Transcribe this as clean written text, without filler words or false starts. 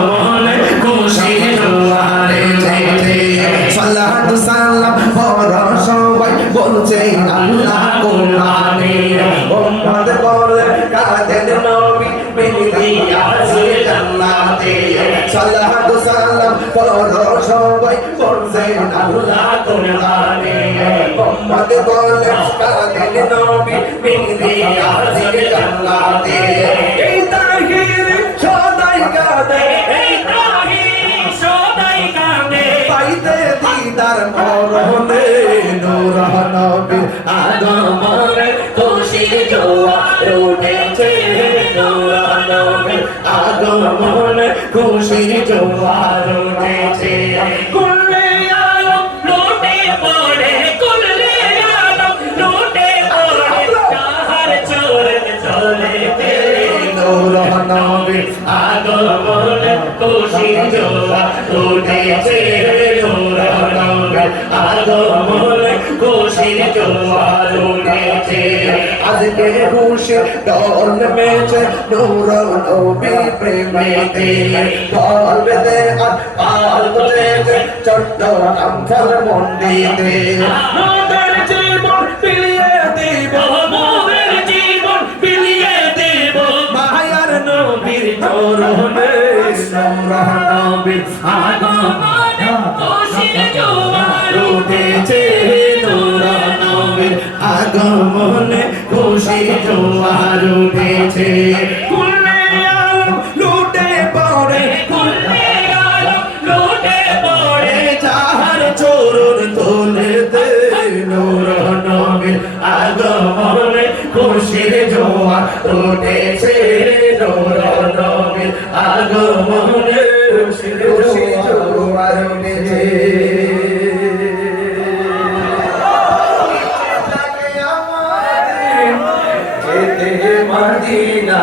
আগমনে খুশির জোয়ার উঠেছে সালাতু সালাম পড় সবাই বলছে আল্লাহ কোরআনে উম্মত বলে কাদের নবী বিনতি আছে জান্নাতে সালাতু সালাম পড় সবাই বলছে আল্লাহ কোরআনে উম্মত বলে কাদের নবী বিনতি আছে জান্নাতে এই তাহির সদাই কাঁদে এই তাহির সদাই কাঁদে পাইতে দিদার মরণে নূর নবীর আগমনে খুশির জোয়ার উঠেছে নূর নবীর আগমনে খুশির জোয়ার উঠেছে কুল্লে আলম লুটে পড়ে কুল্লে আলম লুটে পড়ে তাহার চোরে চলে নূর নবীর আগমনে খুশির জোয়ার উঠেছে নূর নবীর আগমনে খুশির জোয়ার উঠেছে আজকে খুশি দল মেছে নূর নবীর প্রেমেতে দল বেঁধে আর পাল তুলেছে চট্টগ্রাম ধানমন্ডিতে মোদের জীবন বিলিয়ে দিব মোদের জীবন বিলিয়ে দিব মায়ার নবীর চরণে নূর নবীর আগমনে খুশির জোয়ার উঠেছে নূর নবীর আগমনে খুশির জোয়ার উঠেছে কুল্লে আলম লুটে পড়ে কুল্লে আলম লুটে পড়ে যাহার চরণ তোলে দে নূর নবীর আগমনে খুশির জোয়ার উঠেছে নূর নবীর আগমনে খুশির জোয়ার উঠেছে মদিনা